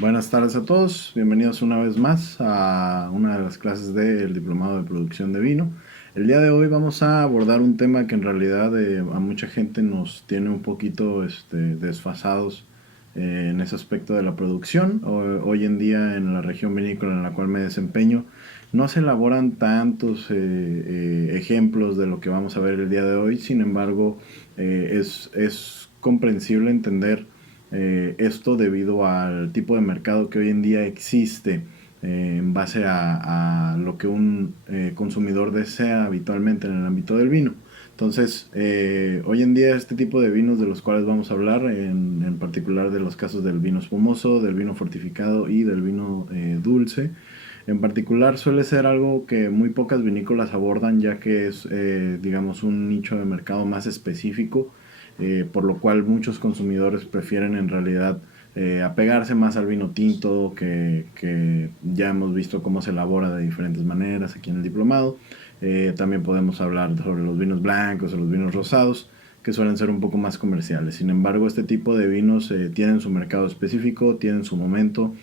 Buenas tardes a todos, bienvenidos una vez más a una de las clases del Diplomado de Producción de Vino. El día de hoy vamos a abordar un tema que en realidad a mucha gente nos tiene un poquito desfasados en ese aspecto de la producción. Hoy en día en la región vinícola en la cual me desempeño no se elaboran tantos ejemplos de lo que vamos a ver el día de hoy. Sin embargo, es comprensible entender esto debido al tipo de mercado que hoy en día existe en base a lo que un consumidor desea habitualmente en el ámbito del vino. Entonces, hoy en día este tipo de vinos de los cuales vamos a hablar, en particular de los casos del vino espumoso, del vino fortificado y del vino dulce, en particular suele ser algo que muy pocas vinícolas abordan, ya que es, digamos, un nicho de mercado más específico, por lo cual muchos consumidores prefieren en realidad apegarse más al vino tinto, que ya hemos visto cómo se elabora de diferentes maneras aquí en el diplomado. También podemos hablar sobre los vinos blancos o los vinos rosados, que suelen ser un poco más comerciales. Sin embargo, este tipo de vinos tienen su mercado específico, tienen su momento,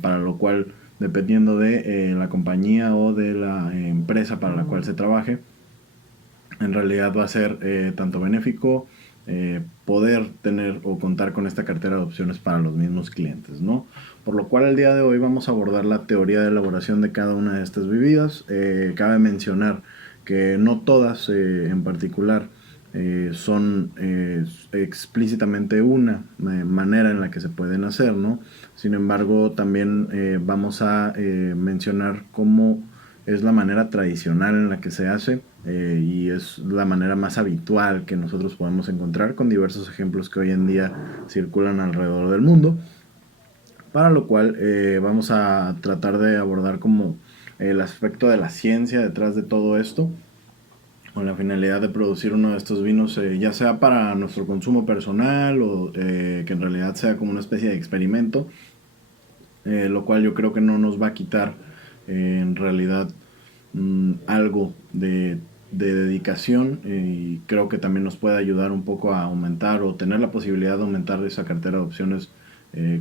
para lo cual, dependiendo de la compañía o de la empresa para la cual se trabaje, en realidad va a ser tanto benéfico poder tener o contar con esta cartera de opciones para los mismos clientes, ¿no? Por lo cual el día de hoy vamos a abordar la teoría de elaboración de cada una de estas bebidas. Cabe mencionar que no todas en particular son explícitamente una manera en la que se pueden hacer, ¿no? Sin embargo, también vamos a mencionar cómo es la manera tradicional en la que se hace, y es la manera más habitual que nosotros podemos encontrar, con diversos ejemplos que hoy en día circulan alrededor del mundo, para lo cual vamos a tratar de abordar como el aspecto de la ciencia detrás de todo esto, con la finalidad de producir uno de estos vinos, ya sea para nuestro consumo personal o que en realidad sea como una especie de experimento, lo cual yo creo que no nos va a quitar en realidad algo de dedicación, y creo que también nos puede ayudar un poco a aumentar o tener la posibilidad de aumentar esa cartera de opciones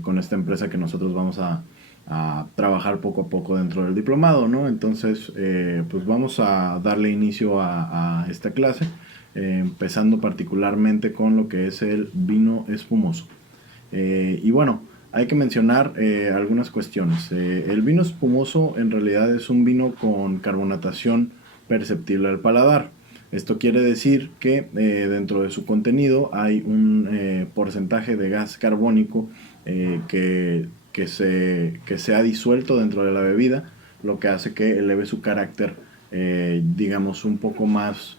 con esta empresa que nosotros vamos a trabajar poco a poco dentro del diplomado, ¿no? Entonces, pues vamos a darle inicio a esta clase, empezando particularmente con lo que es el vino espumoso. Y bueno, hay que mencionar algunas cuestiones. El vino espumoso en realidad es un vino con carbonatación perceptible al paladar. Esto quiere decir que dentro de su contenido hay un porcentaje de gas carbónico que se ha disuelto dentro de la bebida, lo que hace que eleve su carácter, digamos, un poco más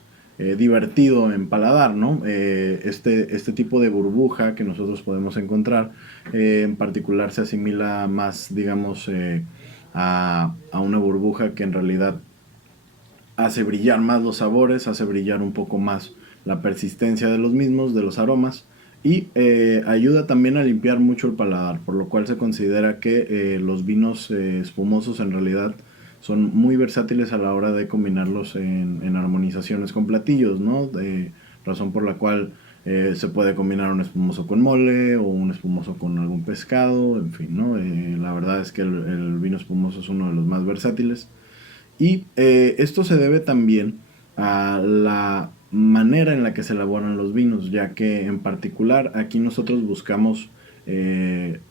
divertido en paladar, ¿no? Este tipo de burbuja que nosotros podemos encontrar, en particular se asimila más, digamos, a una burbuja que en realidad hace brillar más los sabores, hace brillar un poco más la persistencia de los mismos, de los aromas, y ayuda también a limpiar mucho el paladar, por lo cual se considera que los vinos espumosos en realidad son muy versátiles a la hora de combinarlos en armonizaciones con platillos, ¿no? Razón por la cual se puede combinar un espumoso con mole o un espumoso con algún pescado, en fin, ¿no? La verdad es que el vino espumoso es uno de los más versátiles, y esto se debe también a la manera en la que se elaboran los vinos, ya que en particular aquí nosotros buscamos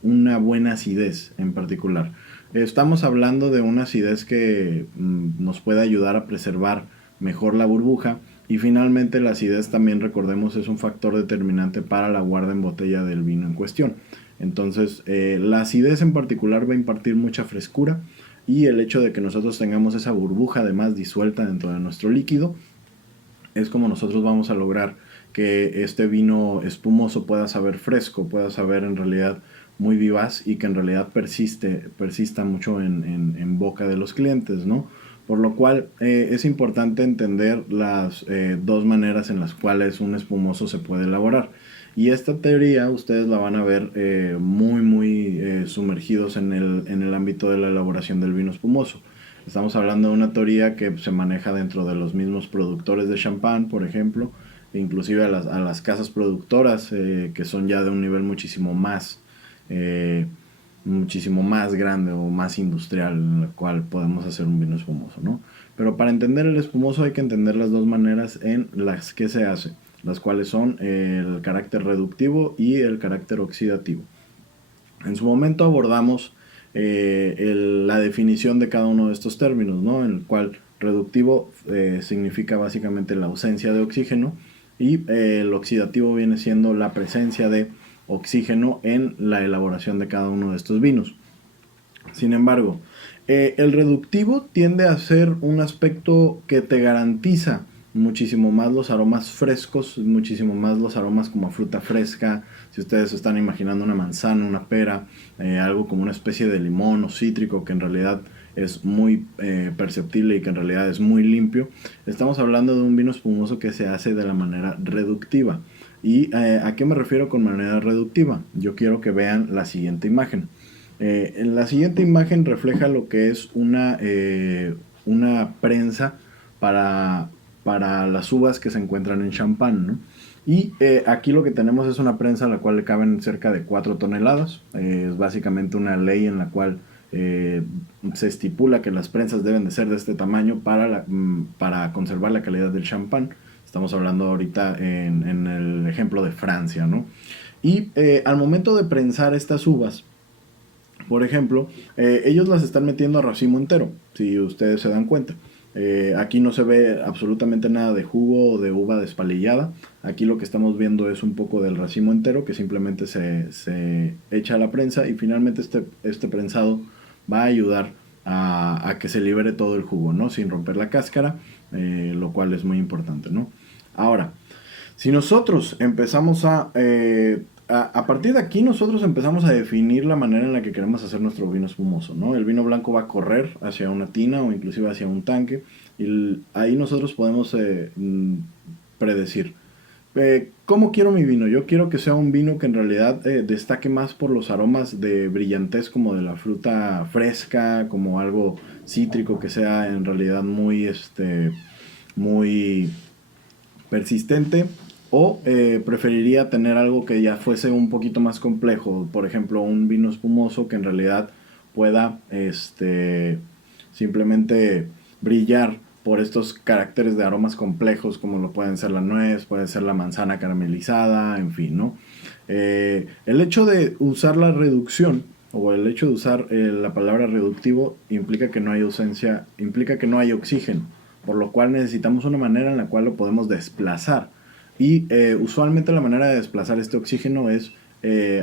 una buena acidez en particular. Estamos hablando de una acidez que nos puede ayudar a preservar mejor la burbuja, y finalmente la acidez también, recordemos, es un factor determinante para la guarda en botella del vino en cuestión. Entonces, la acidez en particular va a impartir mucha frescura, y el hecho de que nosotros tengamos esa burbuja además disuelta dentro de nuestro líquido es como nosotros vamos a lograr que este vino espumoso pueda saber fresco, pueda saber en realidad muy vivaz, y que en realidad persista mucho en boca de los clientes, ¿no? Por lo cual es importante entender las dos maneras en las cuales un espumoso se puede elaborar. Y esta teoría ustedes la van a ver muy sumergidos en el ámbito de la elaboración del vino espumoso. Estamos hablando de una teoría que se maneja dentro de los mismos productores de champán, por ejemplo, e inclusive a las casas productoras, que son ya de un nivel muchísimo más, eh, muchísimo más grande o más industrial en la cual podemos hacer un vino espumoso, ¿no? Pero para entender el espumoso hay que entender las dos maneras en las que se hace, las cuales son el carácter reductivo y el carácter oxidativo. En su momento abordamos la definición de cada uno de estos términos, ¿no? En el cual reductivo significa básicamente la ausencia de oxígeno y el oxidativo viene siendo la presencia de oxígeno en la elaboración de cada uno de estos vinos. Sin embargo, el reductivo tiende a ser un aspecto que te garantiza muchísimo más los aromas frescos, muchísimo más los aromas como a fruta fresca. Si ustedes están imaginando una manzana, una pera, algo como una especie de limón o cítrico que en realidad es muy perceptible y que en realidad es muy limpio, estamos hablando de un vino espumoso que se hace de la manera reductiva. ¿Y a qué me refiero con manera reductiva? Yo quiero que vean la siguiente imagen. En la siguiente imagen refleja lo que es una prensa para las uvas que se encuentran en champán, ¿no? Y aquí lo que tenemos es una prensa a la cual le caben cerca de 4 toneladas. Es básicamente una ley en la cual se estipula que las prensas deben de ser de este tamaño para conservar la calidad del champán. Estamos hablando ahorita en el ejemplo de Francia, ¿no? Y al momento de prensar estas uvas, por ejemplo, ellos las están metiendo a racimo entero, si ustedes se dan cuenta. Aquí no se ve absolutamente nada de jugo o de uva despalillada. Aquí lo que estamos viendo es un poco del racimo entero que simplemente se echa a la prensa y finalmente este prensado va a ayudar a que se libere todo el jugo, ¿no? Sin romper la cáscara, lo cual es muy importante, ¿no? Ahora, si nosotros empezamos a partir de aquí nosotros empezamos a definir la manera en la que queremos hacer nuestro vino espumoso, ¿no? El vino blanco va a correr hacia una tina o inclusive hacia un tanque y ahí nosotros podemos predecir. ¿Cómo quiero mi vino? Yo quiero que sea un vino que en realidad destaque más por los aromas de brillantez como de la fruta fresca, como algo cítrico que sea en realidad muy persistente, o preferiría tener algo que ya fuese un poquito más complejo, por ejemplo un vino espumoso que en realidad pueda simplemente brillar por estos caracteres de aromas complejos como lo pueden ser la nuez, puede ser la manzana caramelizada, en fin, ¿no? El hecho de usar la reducción o el hecho de usar la palabra reductivo implica que no hay ausencia, implica que no hay oxígeno, por lo cual necesitamos una manera en la cual lo podemos desplazar. Y usualmente la manera de desplazar este oxígeno es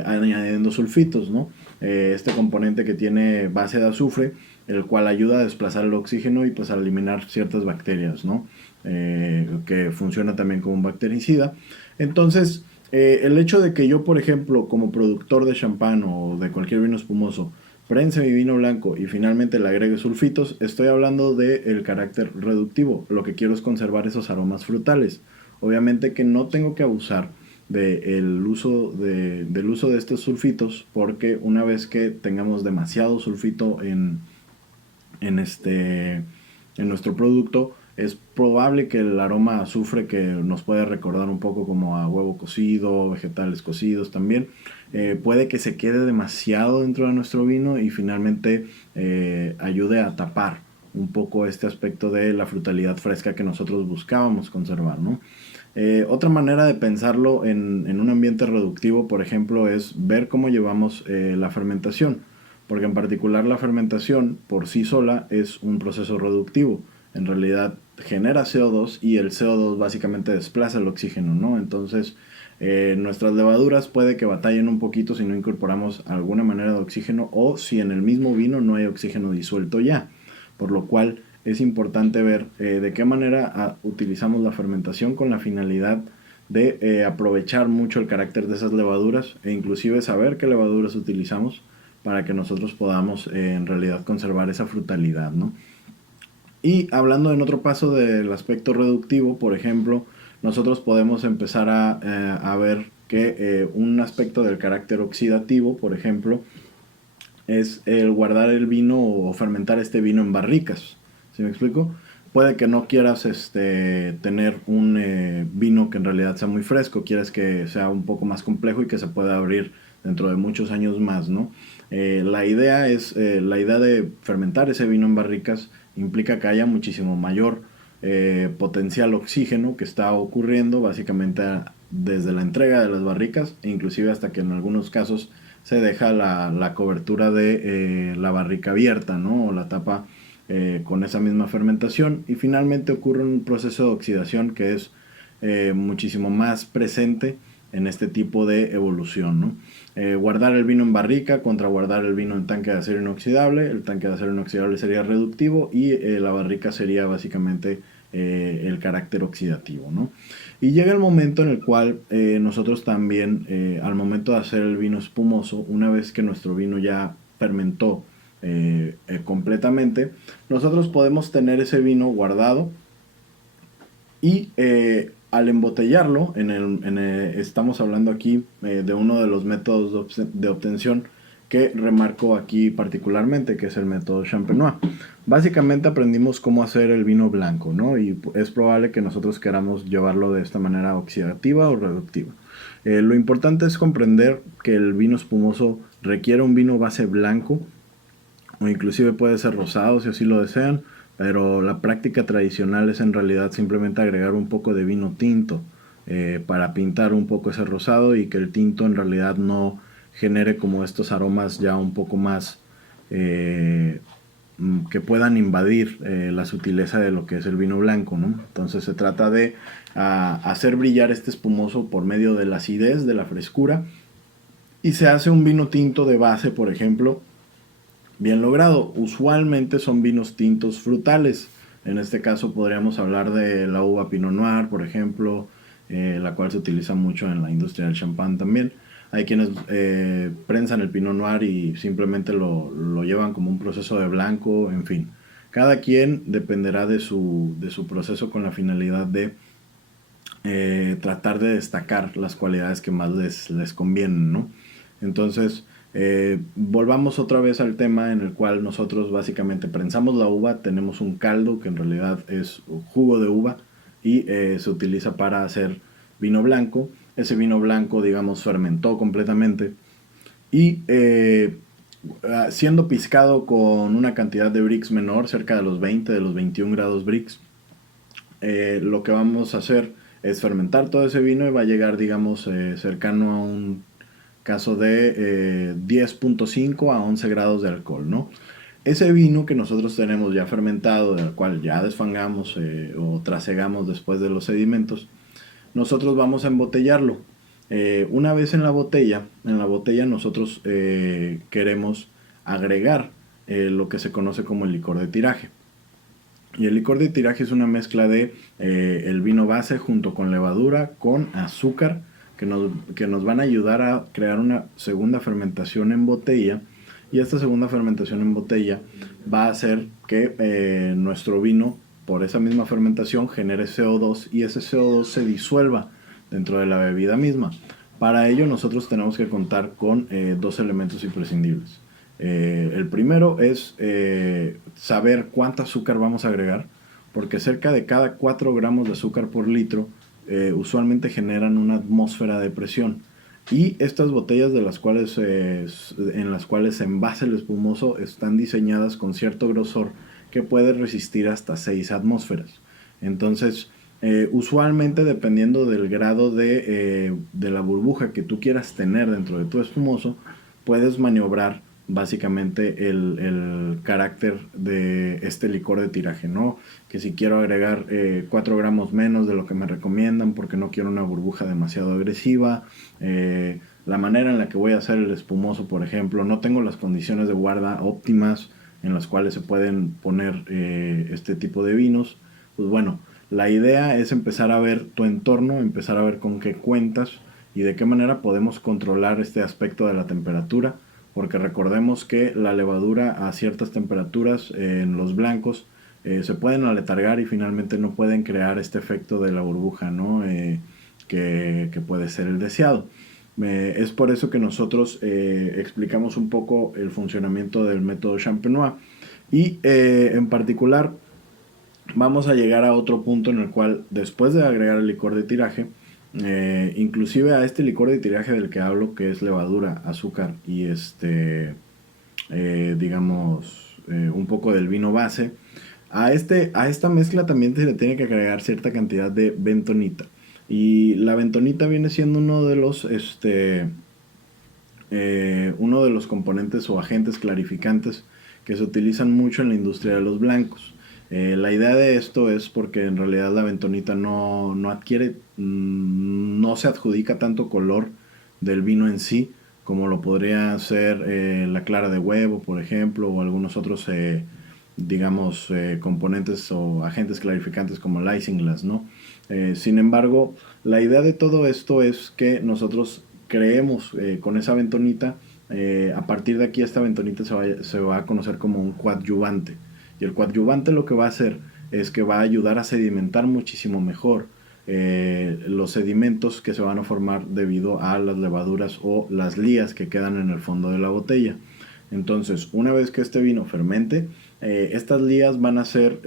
añadiendo sulfitos, ¿no? Este componente que tiene base de azufre, el cual ayuda a desplazar el oxígeno y pues a eliminar ciertas bacterias, ¿no? Que funciona también como un bactericida. Entonces, el hecho de que yo, por ejemplo, como productor de champán o de cualquier vino espumoso, prense mi vino blanco y finalmente le agregue sulfitos, estoy hablando del carácter reductivo. Lo que quiero es conservar esos aromas frutales. Obviamente que no tengo que abusar del uso de estos sulfitos, porque una vez que tengamos demasiado sulfito en nuestro producto, es probable que el aroma a azufre, que nos puede recordar un poco como a huevo cocido, vegetales cocidos también, puede que se quede demasiado dentro de nuestro vino y finalmente ayude a tapar un poco este aspecto de la frutalidad fresca que nosotros buscábamos conservar, ¿no? Otra manera de pensarlo en un ambiente reductivo, por ejemplo, es ver cómo llevamos la fermentación, porque en particular la fermentación por sí sola es un proceso reductivo. En realidad genera CO2 y el CO2 básicamente desplaza el oxígeno, ¿no? Entonces, nuestras levaduras puede que batallen un poquito si no incorporamos alguna manera de oxígeno o si en el mismo vino no hay oxígeno disuelto ya, por lo cual es importante ver de qué manera utilizamos la fermentación con la finalidad de aprovechar mucho el carácter de esas levaduras e inclusive saber qué levaduras utilizamos para que nosotros podamos en realidad conservar esa frutalidad, ¿no? Y hablando en otro paso del aspecto reductivo, por ejemplo, nosotros podemos empezar a ver que un aspecto del carácter oxidativo, por ejemplo, es el guardar el vino o fermentar este vino en barricas. ¿Sí me explico? Puede que no quieras tener un vino que en realidad sea muy fresco, quieres que sea un poco más complejo y que se pueda abrir dentro de muchos años más, ¿no? La idea de fermentar ese vino en barricas implica que haya muchísimo mayor potencial oxígeno que está ocurriendo básicamente desde la entrega de las barricas, e inclusive hasta que en algunos casos se deja la cobertura de la barrica abierta, ¿no? O la tapa con esa misma fermentación, y finalmente ocurre un proceso de oxidación que es muchísimo más presente en este tipo de evolución, ¿no? Guardar el vino en barrica contra guardar el vino en tanque de acero inoxidable. El tanque de acero inoxidable sería reductivo y la barrica sería básicamente el carácter oxidativo, ¿no? Y llega el momento en el cual nosotros también, al momento de hacer el vino espumoso, una vez que nuestro vino ya fermentó completamente, nosotros podemos tener ese vino guardado y al embotellarlo, estamos hablando aquí de uno de los métodos de obtención que remarco aquí particularmente, que es el método Champenois. Básicamente aprendimos cómo hacer el vino blanco, ¿no? Y es probable que nosotros queramos llevarlo de esta manera oxidativa o reductiva. Lo importante es comprender que el vino espumoso requiere un vino base blanco, o inclusive puede ser rosado si así lo desean, pero la práctica tradicional es en realidad simplemente agregar un poco de vino tinto para pintar un poco ese rosado, y que el tinto en realidad no genere como estos aromas ya un poco más que puedan invadir la sutileza de lo que es el vino blanco, ¿no? Entonces se trata de hacer brillar este espumoso por medio de la acidez, de la frescura, y se hace un vino tinto de base, por ejemplo, bien logrado. Usualmente son vinos tintos frutales. En este caso podríamos hablar de la uva Pinot Noir, por ejemplo, la cual se utiliza mucho en la industria del champán también. Hay quienes prensan el Pinot Noir y simplemente lo llevan como un proceso de blanco, en fin. Cada quien dependerá de su proceso con la finalidad de tratar de destacar las cualidades que más les convienen, ¿no? Entonces, volvamos otra vez al tema en el cual nosotros básicamente prensamos la uva, tenemos un caldo que en realidad es jugo de uva y se utiliza para hacer vino blanco. Ese vino blanco, digamos, fermentó completamente y siendo piscado con una cantidad de Brix menor, cerca de los 20, de los 21 grados Brix, lo que vamos a hacer es fermentar todo ese vino y va a llegar, digamos, cercano a un caso de 10.5 a 11 grados de alcohol, ¿no? Ese vino que nosotros tenemos ya fermentado, del cual ya desfangamos o trasegamos después de los sedimentos, nosotros vamos a embotellarlo. Una vez en la botella nosotros queremos agregar lo que se conoce como el licor de tiraje. Y el licor de tiraje es una mezcla de el vino base junto con levadura, con azúcar, que nos van a ayudar a crear una segunda fermentación en botella. Y esta segunda fermentación en botella va a hacer que nuestro vino, por esa misma fermentación, genere CO2 y ese CO2 se disuelva dentro de la bebida misma. Para ello nosotros tenemos que contar con dos elementos imprescindibles. El primero es saber cuánto azúcar vamos a agregar, porque cerca de cada 4 gramos de azúcar por litro usualmente generan una atmósfera de presión. Y estas botellas en las cuales se envase el espumoso están diseñadas con cierto grosor que puede resistir hasta 6 atmósferas. Entonces, usualmente, dependiendo del grado de la burbuja que tú quieras tener dentro de tu espumoso, puedes maniobrar básicamente el carácter de este licor de tiraje, ¿no? Que si quiero agregar 4 gramos menos de lo que me recomiendan porque no quiero una burbuja demasiado agresiva, la manera en la que voy a hacer el espumoso, por ejemplo, no tengo las condiciones de guarda óptimas en las cuales se pueden poner este tipo de vinos, pues bueno, la idea es empezar a ver tu entorno, empezar a ver con qué cuentas y de qué manera podemos controlar este aspecto de la temperatura, porque recordemos que la levadura a ciertas temperaturas en los blancos se pueden aletargar y finalmente no pueden crear este efecto de la burbuja, ¿no? Que puede ser el deseado. Es por eso que nosotros explicamos un poco el funcionamiento del método Champenois y en particular vamos a llegar a otro punto en el cual, después de agregar el licor de tiraje, Inclusive a este licor de tiraje del que hablo, que es levadura, azúcar y digamos, un poco del vino base, a esta mezcla también se le tiene que agregar cierta cantidad de bentonita. Y la bentonita viene siendo uno de los componentes o agentes clarificantes que se utilizan mucho en la industria de los blancos. La idea de esto es porque en realidad la bentonita no adquiere, no se adjudica tanto color del vino en sí, como lo podría ser la clara de huevo, por ejemplo, o algunos otros, digamos, componentes o agentes clarificantes como el isinglass, ¿no? Sin embargo, la idea de todo esto es que nosotros creemos con esa bentonita, a partir de aquí esta bentonita se va a conocer como un coadyuvante. Y el coadyuvante lo que va a hacer es que va a ayudar a sedimentar muchísimo mejor los sedimentos que se van a formar debido a las levaduras o las lías que quedan en el fondo de la botella. Entonces, una vez que este vino fermente, estas lías van a ser,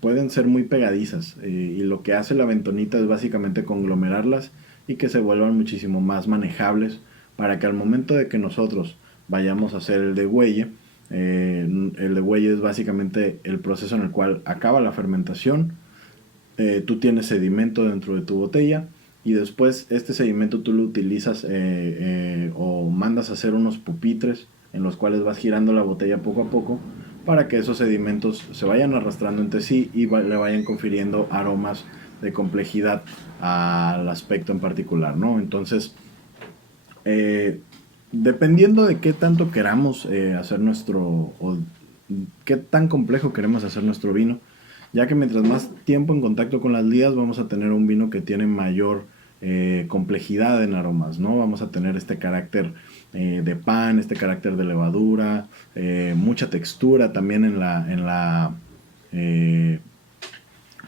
pueden ser muy pegadizas, y lo que hace la bentonita es básicamente conglomerarlas y que se vuelvan muchísimo más manejables para que al momento de que nosotros vayamos a hacer el degüelle, el degüelle es básicamente el proceso en el cual acaba la fermentación, tú tienes sedimento dentro de tu botella y después este sedimento tú lo utilizas o mandas a hacer unos pupitres en los cuales vas girando la botella poco a poco para que esos sedimentos se vayan arrastrando entre sí y le vayan confiriendo aromas de complejidad al aspecto en particular, ¿no? Entonces, dependiendo de qué tanto queramos hacer o qué tan complejo queremos hacer nuestro vino, ya que mientras más tiempo en contacto con las lías vamos a tener un vino que tiene mayor complejidad en aromas, ¿no? Vamos a tener este carácter de pan, este carácter de levadura, mucha textura también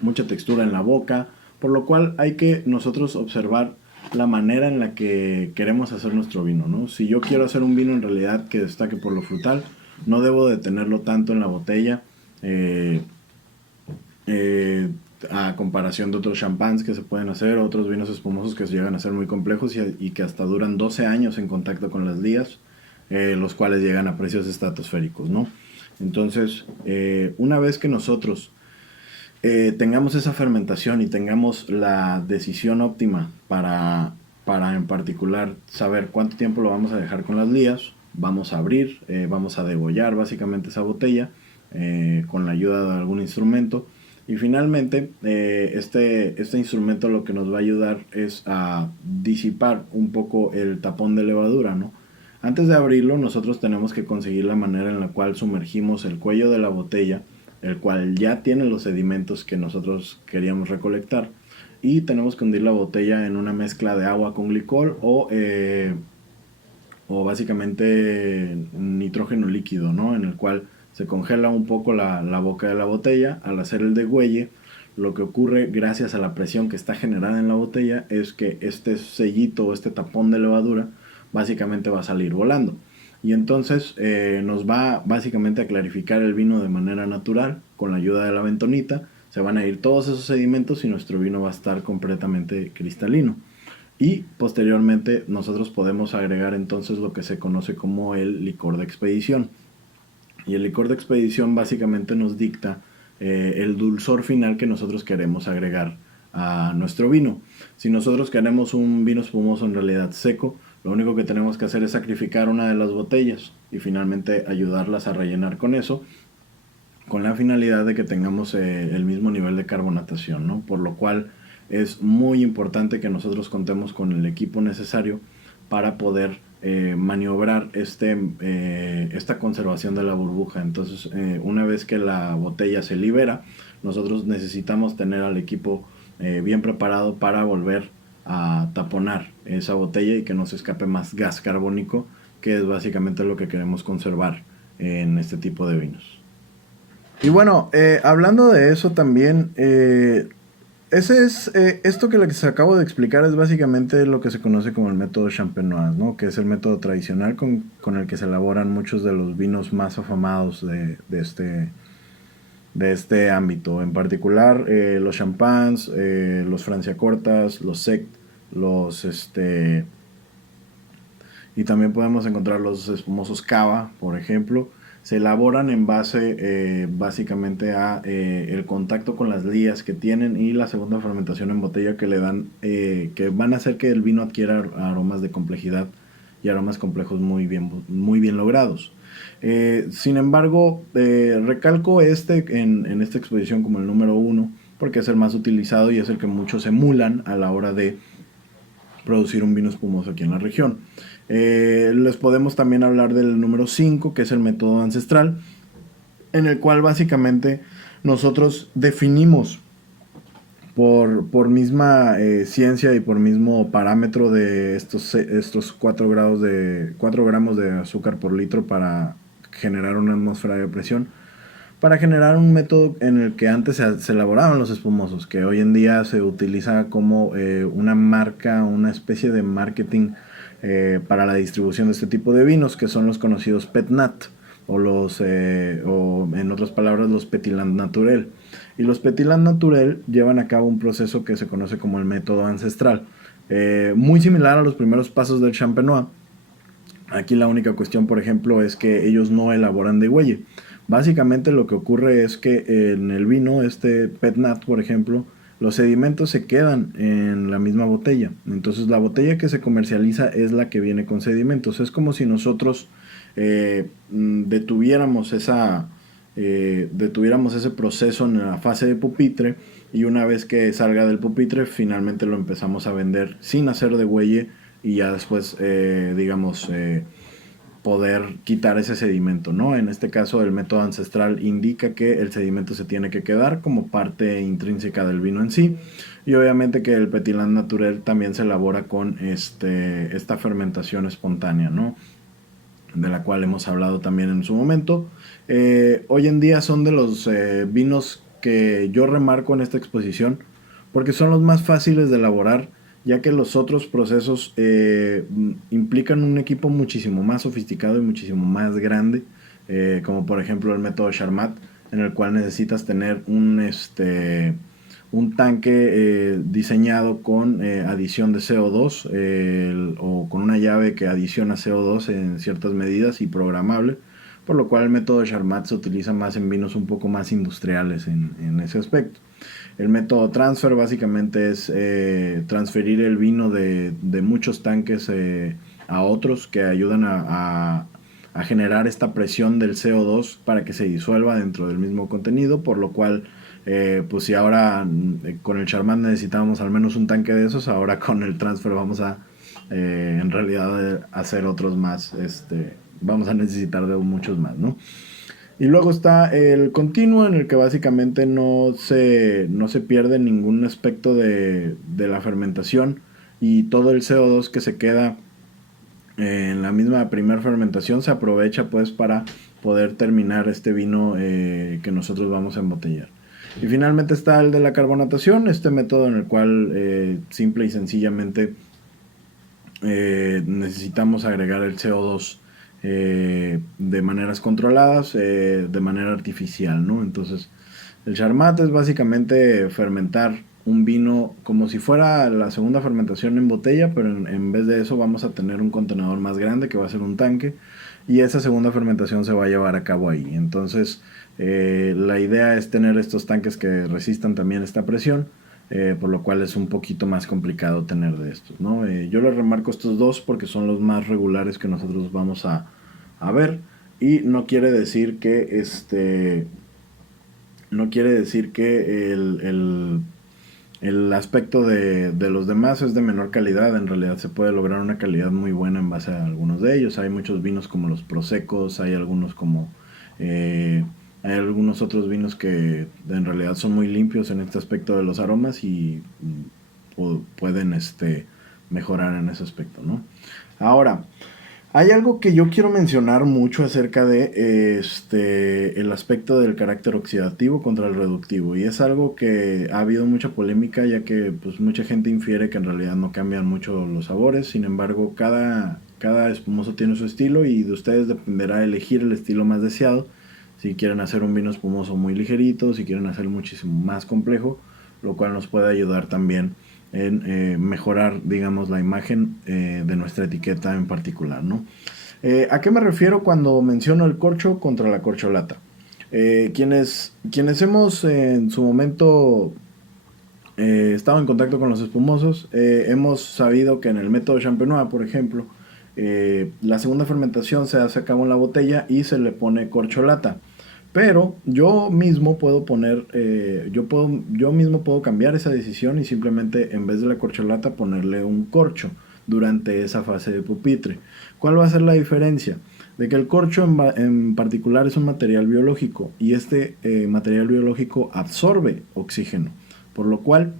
mucha textura en la boca, por lo cual hay que nosotros observar la manera en la que queremos hacer nuestro vino, ¿no? Si yo quiero hacer un vino en realidad que destaque por lo frutal, no debo de tenerlo tanto en la botella, a comparación de otros champans que se pueden hacer, otros vinos espumosos que se llegan a ser muy complejos y que hasta duran 12 años en contacto con las lías, los cuales llegan a precios estratosféricos, ¿no? Entonces, una vez que nosotros tengamos esa fermentación y tengamos la decisión óptima para en particular saber cuánto tiempo lo vamos a dejar con las lías, vamos a abrir, vamos a degollar básicamente esa botella con la ayuda de algún instrumento. Y finalmente, este instrumento lo que nos va a ayudar es a disipar un poco el tapón de levadura, ¿no? Antes de abrirlo, nosotros tenemos que conseguir la manera en la cual sumergimos el cuello de la botella, el cual ya tiene los sedimentos que nosotros queríamos recolectar, y tenemos que hundir la botella en una mezcla de agua con glicol o básicamente nitrógeno líquido, ¿no? En el cual se congela un poco la boca de la botella. Al hacer el degüelle, lo que ocurre gracias a la presión que está generada en la botella es que este sellito o este tapón de levadura básicamente va a salir volando. Y entonces nos va básicamente a clarificar el vino de manera natural con la ayuda de la bentonita. Se van a ir todos esos sedimentos y nuestro vino va a estar completamente cristalino. Y posteriormente nosotros podemos agregar entonces lo que se conoce como el licor de expedición. Y el licor de expedición básicamente nos dicta el dulzor final que nosotros queremos agregar a nuestro vino. Si nosotros queremos un vino espumoso en realidad seco, lo único que tenemos que hacer es sacrificar una de las botellas y finalmente ayudarlas a rellenar con eso, con la finalidad de que tengamos el mismo nivel de carbonatación, ¿no? Por lo cual es muy importante que nosotros contemos con el equipo necesario para poder maniobrar esta conservación de la burbuja. Entonces, una vez que la botella se libera, nosotros necesitamos tener al equipo bien preparado para volver a taponar esa botella y que no se escape más gas carbónico, que es básicamente lo que queremos conservar en este tipo de vinos. Y bueno, hablando de eso también, esto que les acabo de explicar es básicamente lo que se conoce como el método champenoise, ¿no? Que es el método tradicional con el que se elaboran muchos de los vinos más afamados de este ámbito. En particular, los champans, los franciacortas, los sect, y también podemos encontrar los espumosos cava, por ejemplo. Se elaboran en base básicamente a el contacto con las lías que tienen y la segunda fermentación en botella que le dan, que van a hacer que el vino adquiera aromas de complejidad y aromas complejos muy bien logrados. Sin embargo, recalco en esta exposición como el número uno, porque es el más utilizado y es el que muchos emulan a la hora de producir un vino espumoso aquí en la región. Les podemos también hablar del número 5, que es el método ancestral, en el cual básicamente nosotros definimos por misma ciencia y por mismo parámetro de estos 4 gramos de azúcar por litro para generar una atmósfera de presión, para generar un método en el que antes se elaboraban los espumosos, que hoy en día se utiliza como una marca, una especie de marketing para la distribución de este tipo de vinos, que son los conocidos PetNat, o en otras palabras, los Petit Naturel. Y los Petit Naturel llevan a cabo un proceso que se conoce como el método ancestral, muy similar a los primeros pasos del Champenois. Aquí la única cuestión, por ejemplo, es que ellos no elaboran de huelle. Básicamente lo que ocurre es que en el vino, este PetNat, por ejemplo, los sedimentos se quedan en la misma botella. Entonces la botella que se comercializa es la que viene con sedimentos. Es como si nosotros detuviéramos ese proceso en la fase de pupitre, y una vez que salga del pupitre finalmente lo empezamos a vender sin hacer de huelle, y ya después poder quitar ese sedimento, ¿no? En este caso el método ancestral indica que el sedimento se tiene que quedar como parte intrínseca del vino en sí, y obviamente que el Petit Naturel también se elabora con esta fermentación espontánea, ¿no? De la cual hemos hablado también en su momento. Hoy en día son de los vinos que yo remarco en esta exposición, porque son los más fáciles de elaborar, ya que los otros procesos implican un equipo muchísimo más sofisticado y muchísimo más grande, como por ejemplo el método Charmat, en el cual necesitas tener un tanque diseñado con adición de CO2, o con una llave que adiciona CO2 en ciertas medidas y programable, por lo cual el método Charmat se utiliza más en vinos un poco más industriales en ese aspecto. El método transfer básicamente es transferir el vino de muchos tanques a otros, que ayudan a generar esta presión del CO2 para que se disuelva dentro del mismo contenido, por lo cual pues si ahora con el Charmat necesitábamos al menos un tanque de esos, ahora con el transfer vamos a en realidad hacer otros más, vamos a necesitar de muchos más, ¿no? Y luego está el continuo, en el que básicamente no se pierde ningún aspecto de la fermentación, y todo el CO2 que se queda en la misma primera fermentación se aprovecha pues para poder terminar este vino que nosotros vamos a embotellar. Y finalmente está el de la carbonatación, este método en el cual simple y sencillamente necesitamos agregar el CO2 de maneras controladas, de manera artificial, ¿no? Entonces, el Charmat es básicamente fermentar un vino como si fuera la segunda fermentación en botella, pero en vez de eso vamos a tener un contenedor más grande que va a ser un tanque, y esa segunda fermentación se va a llevar a cabo ahí. Entonces, la idea es tener estos tanques que resistan también esta presión, por lo cual es un poquito más complicado tener de estos, ¿no? Yo les remarco estos dos porque son los más regulares que nosotros vamos a ver, y no quiere decir que el aspecto de los demás es de menor calidad. En realidad se puede lograr una calidad muy buena en base a algunos de ellos. Hay muchos vinos como los prosecos, hay algunos hay algunos otros vinos que en realidad son muy limpios en este aspecto de los aromas, y pueden mejorar en ese aspecto, ¿no? Ahora, hay algo que yo quiero mencionar mucho acerca de el aspecto del carácter oxidativo contra el reductivo, y es algo que ha habido mucha polémica, ya que pues mucha gente infiere que en realidad no cambian mucho los sabores. Sin embargo, cada espumoso tiene su estilo, y de ustedes dependerá elegir el estilo más deseado. Si quieren hacer un vino espumoso muy ligerito, si quieren hacerlo muchísimo más complejo, lo cual nos puede ayudar también en mejorar, digamos, la imagen de nuestra etiqueta en particular, ¿no? ¿A qué me refiero cuando menciono el corcho contra la corcholata? Quienes hemos en su momento estado en contacto con los espumosos, hemos sabido que en el método Champenois, por ejemplo, la segunda fermentación se hace a cabo en la botella y se le pone corcholata. Pero yo mismo puedo poner, yo mismo puedo cambiar esa decisión y simplemente en vez de la corcholata ponerle un corcho durante esa fase de pupitre. ¿Cuál va a ser la diferencia? De que el corcho en particular es un material biológico y este material biológico absorbe oxígeno, por lo cual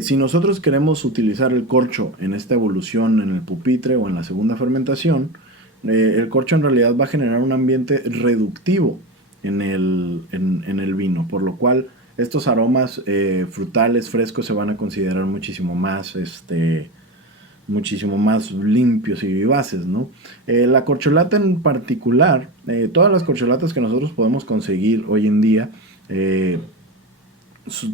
si nosotros queremos utilizar el corcho en esta evolución en el pupitre o en la segunda fermentación, el corcho en realidad va a generar un ambiente reductivo en el vino, por lo cual estos aromas frutales frescos se van a considerar muchísimo más limpios y vivaces, ¿no? La corcholata en particular, todas las corcholatas que nosotros podemos conseguir hoy en día,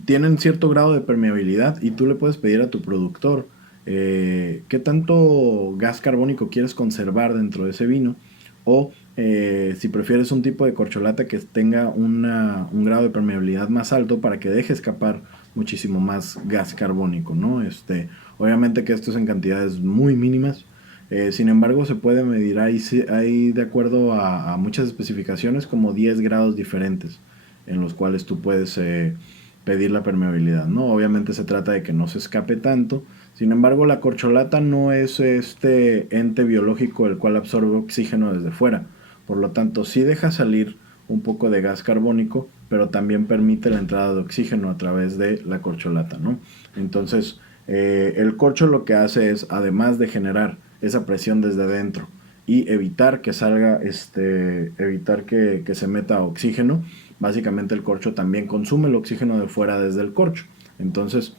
tienen cierto grado de permeabilidad y tú le puedes pedir a tu productor qué tanto gas carbónico quieres conservar dentro de ese vino, o si prefieres un tipo de corcholata que tenga un grado de permeabilidad más alto para que deje escapar muchísimo más gas carbónico, ¿no? Obviamente que esto es en cantidades muy mínimas, sin embargo se puede medir, hay de acuerdo a muchas especificaciones como 10 grados diferentes en los cuales tú puedes pedir la permeabilidad, ¿no? Obviamente se trata de que no se escape tanto. Sin embargo, la corcholata no es este ente biológico el cual absorbe oxígeno desde fuera. Por lo tanto, sí deja salir un poco de gas carbónico, pero también permite la entrada de oxígeno a través de la corcholata, ¿no? Entonces, el corcho lo que hace es, además de generar esa presión desde dentro y evitar que salga, evitar que se meta oxígeno, básicamente el corcho también consume el oxígeno de fuera desde el corcho. Entonces,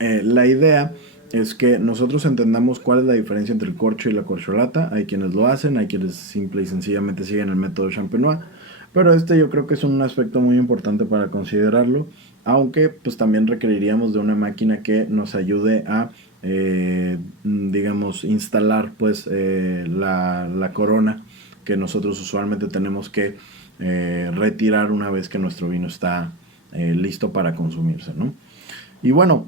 la idea es que nosotros entendamos cuál es la diferencia entre el corcho y la corcholata. Hay quienes lo hacen, hay quienes simple y sencillamente siguen el método Champenois, pero yo creo que es un aspecto muy importante para considerarlo, aunque pues también requeriríamos de una máquina que nos ayude a digamos instalar pues la corona que nosotros usualmente tenemos que retirar una vez que nuestro vino está listo para consumirse, ¿no? Y bueno,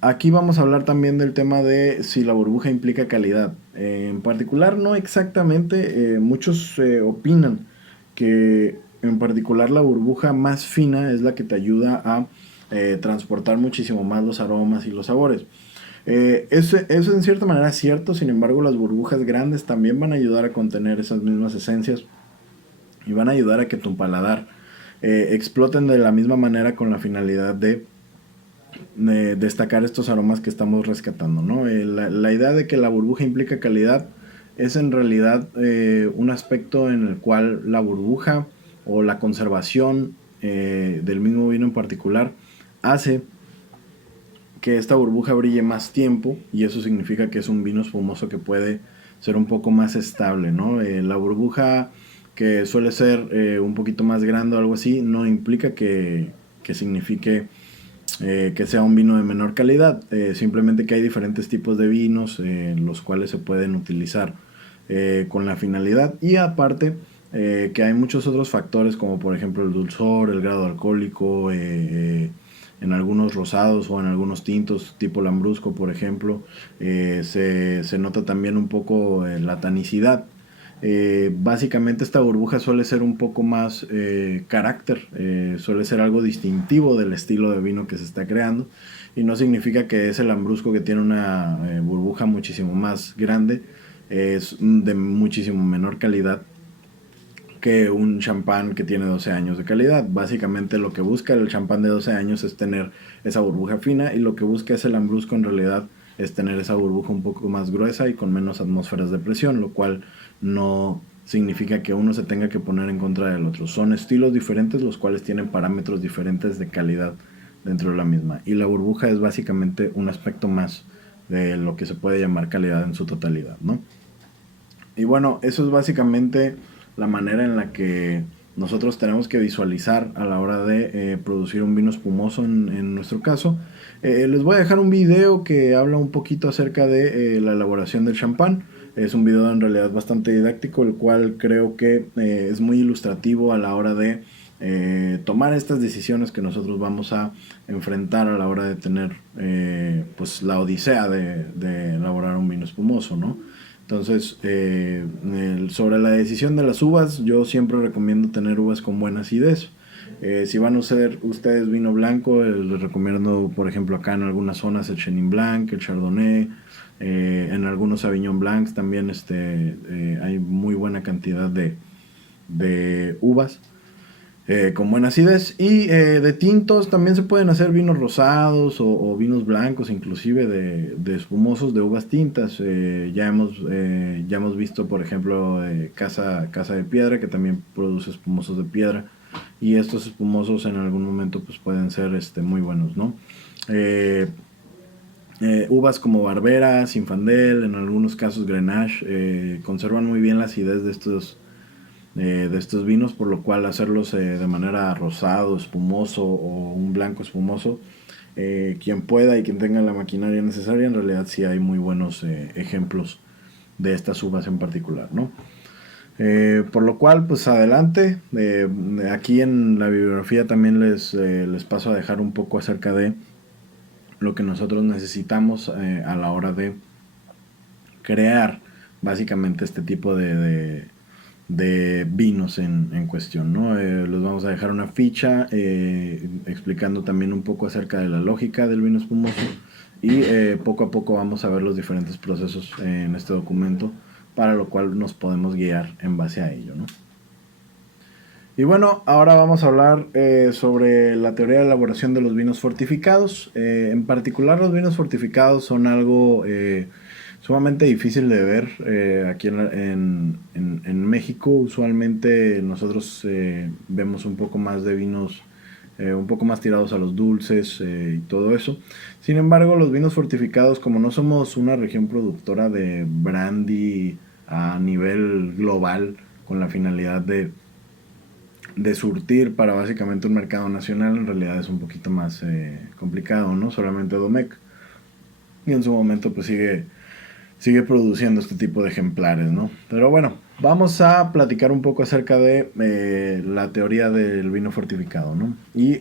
aquí vamos a hablar también del tema de si la burbuja implica calidad. En particular, no exactamente. Muchos opinan que en particular la burbuja más fina es la que te ayuda a transportar muchísimo más los aromas y los sabores. Eso en cierta manera es cierto, sin embargo las burbujas grandes también van a ayudar a contener esas mismas esencias y van a ayudar a que tu paladar exploten de la misma manera con la finalidad de destacar estos aromas que estamos rescatando, ¿no? La idea de que la burbuja implica calidad es en realidad un aspecto en el cual la burbuja o la conservación del mismo vino en particular hace que esta burbuja brille más tiempo, y eso significa que es un vino espumoso que puede ser un poco más estable, ¿no? La burbuja que suele ser un poquito más grande o algo así no implica que signifique que sea un vino de menor calidad, simplemente que hay diferentes tipos de vinos los cuales se pueden utilizar con la finalidad, y aparte que hay muchos otros factores como por ejemplo el dulzor, el grado alcohólico, en algunos rosados o en algunos tintos tipo lambrusco por ejemplo, se nota también un poco la tanicidad. Básicamente esta burbuja suele ser un poco más carácter, suele ser algo distintivo del estilo de vino que se está creando, y no significa que ese lambrusco que tiene una burbuja muchísimo más grande es de muchísimo menor calidad que un champán que tiene 12 años de calidad. Básicamente lo que busca el champán de 12 años es tener esa burbuja fina, y lo que busca ese lambrusco en realidad es tener esa burbuja un poco más gruesa y con menos atmósferas de presión, lo cual no significa que uno se tenga que poner en contra del otro. Son estilos diferentes los cuales tienen parámetros diferentes de calidad dentro de la misma, y la burbuja es básicamente un aspecto más de lo que se puede llamar calidad en su totalidad, ¿no? Y bueno, eso es básicamente la manera en la que nosotros tenemos que visualizar a la hora de producir un vino espumoso en nuestro caso. Les voy a dejar un video que habla un poquito acerca de la elaboración del champán. Es un video en realidad bastante didáctico, el cual creo que es muy ilustrativo a la hora de tomar estas decisiones que nosotros vamos a enfrentar a la hora de tener pues la odisea de elaborar un vino espumoso, ¿no? Entonces, sobre la decisión de las uvas, yo siempre recomiendo tener uvas con buena acidez. Si van a usar ustedes vino blanco, les recomiendo, por ejemplo, acá en algunas zonas el Chenin Blanc, el Chardonnay, en algunos Sauvignon Blancs también hay muy buena cantidad de uvas con buena acidez. Y de tintos también se pueden hacer vinos rosados o vinos blancos, inclusive de espumosos de uvas tintas. Ya hemos visto, por ejemplo, Casa de Piedra, que también produce espumosos de piedra. Y estos espumosos en algún momento pues pueden ser muy buenos, ¿no? Uvas como Barbera, Zinfandel, en algunos casos Grenache, conservan muy bien la acidez de estos vinos, por lo cual hacerlos de manera rosado, espumoso o un blanco espumoso, quien pueda y quien tenga la maquinaria necesaria, en realidad sí hay muy buenos ejemplos de estas uvas en particular, ¿no? Por lo cual, pues adelante. Aquí en la bibliografía también les paso a dejar un poco acerca de lo que nosotros necesitamos a la hora de crear básicamente este tipo de vinos en cuestión, ¿no? Les vamos a dejar una ficha explicando también un poco acerca de la lógica del vino espumoso y poco a poco vamos a ver los diferentes procesos en este documento, para lo cual nos podemos guiar en base a ello, ¿no? Y bueno, ahora vamos a hablar sobre la teoría de elaboración de los vinos fortificados. En particular, los vinos fortificados son algo sumamente difícil de ver aquí en México. Usualmente nosotros vemos un poco más de vinos un poco más tirados a los dulces y todo eso. Sin embargo, los vinos fortificados, como no somos una región productora de brandy a nivel global con la finalidad de surtir para básicamente un mercado nacional, en realidad es un poquito más complicado, ¿no? Solamente Domecq, y en su momento pues sigue produciendo este tipo de ejemplares, ¿no? Pero bueno, vamos a platicar un poco acerca de la teoría del vino fortificado, ¿no? Y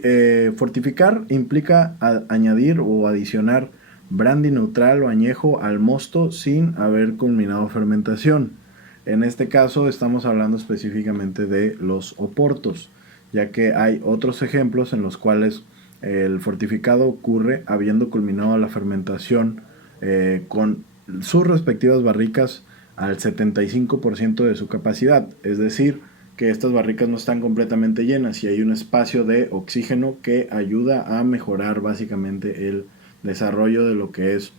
fortificar implica añadir o adicionar brandy neutral o añejo al mosto sin haber culminado fermentación. En este caso estamos hablando específicamente de los oportos, ya que hay otros ejemplos en los cuales el fortificado ocurre habiendo culminado la fermentación con sus respectivas barricas al 75% de su capacidad, es decir, que estas barricas no están completamente llenas y hay un espacio de oxígeno que ayuda a mejorar básicamente el desarrollo de lo que es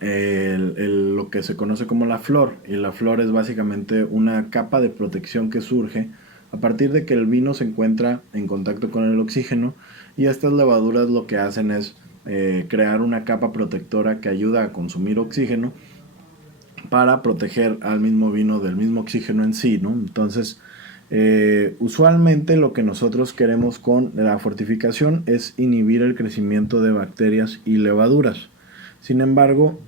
lo que se conoce como la flor. Y la flor es básicamente una capa de protección que surge a partir de que el vino se encuentra en contacto con el oxígeno, y estas levaduras lo que hacen es crear una capa protectora que ayuda a consumir oxígeno para proteger al mismo vino del mismo oxígeno en sí, ¿no? Entonces, usualmente lo que nosotros queremos con la fortificación es inhibir el crecimiento de bacterias y levaduras. Sin embargo,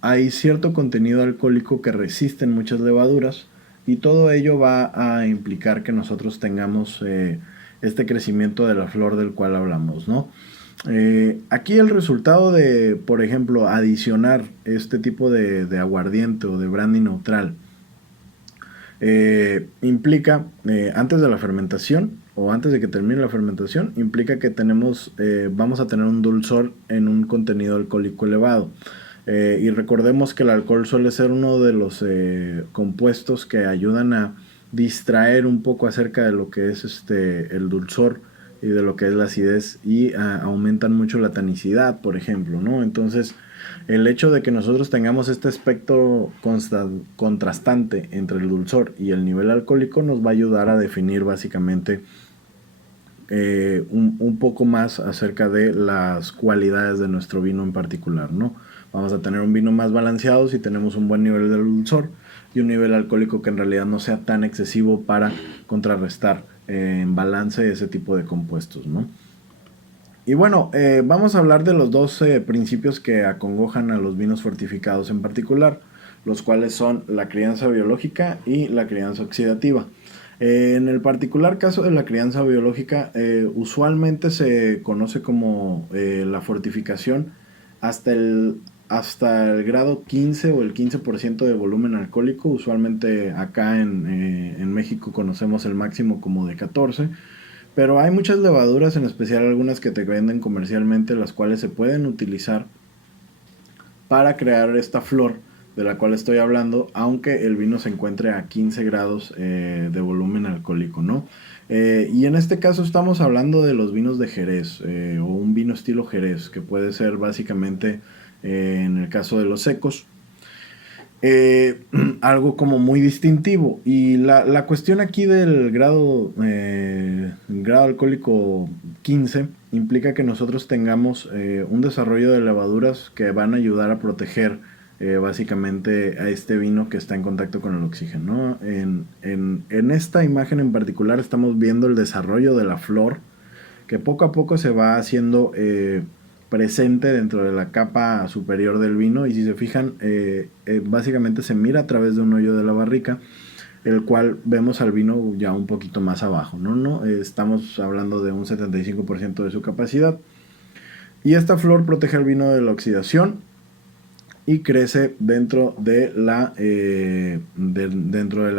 hay cierto contenido alcohólico que resisten muchas levaduras, y todo ello va a implicar que nosotros tengamos este crecimiento de la flor del cual hablamos, ¿no? Aquí el resultado de, por ejemplo, adicionar este tipo de aguardiente o de brandy neutral implica, antes de la fermentación o antes de que termine la fermentación, implica que vamos a tener un dulzor en un contenido alcohólico elevado. Y recordemos que el alcohol suele ser uno de los compuestos que ayudan a distraer un poco acerca de lo que es el dulzor y de lo que es la acidez, y aumentan mucho la tanicidad, por ejemplo, ¿no? Entonces, el hecho de que nosotros tengamos este espectro contrastante entre el dulzor y el nivel alcohólico nos va a ayudar a definir básicamente un poco más acerca de las cualidades de nuestro vino en particular, ¿no? Vamos a tener un vino más balanceado si tenemos un buen nivel de dulzor. y un nivel alcohólico que en realidad no sea tan excesivo para contrarrestar en balance ese tipo de compuestos, ¿no? Y bueno, vamos a hablar de los dos principios que acongojan a los vinos fortificados en particular, los cuales son la crianza biológica y la crianza oxidativa. En el particular caso de la crianza biológica, usualmente se conoce como la fortificación hasta hasta el grado 15 o el 15% de volumen alcohólico. Usualmente acá en México conocemos el máximo como de 14. Pero hay muchas levaduras, en especial algunas que te venden comercialmente, las cuales se pueden utilizar para crear esta flor de la cual estoy hablando, aunque el vino se encuentre a 15 grados de volumen alcohólico, ¿no? Y en este caso estamos hablando de los vinos de Jerez, o un vino estilo Jerez, que puede ser básicamente, en el caso de los secos, eh, algo como muy distintivo. Y la cuestión aquí del grado alcohólico 15 implica que nosotros tengamos un desarrollo de levaduras que van a ayudar a proteger básicamente a este vino que está en contacto con el oxígeno, ¿no? En esta imagen en particular estamos viendo el desarrollo de la flor que poco a poco se va haciendo presente dentro de la capa superior del vino, y si se fijan, básicamente se mira a través de un hoyo de la barrica, el cual vemos al vino ya un poquito más abajo, ¿no? Estamos hablando de un 75% de su capacidad, y esta flor protege al vino de la oxidación y crece dentro de la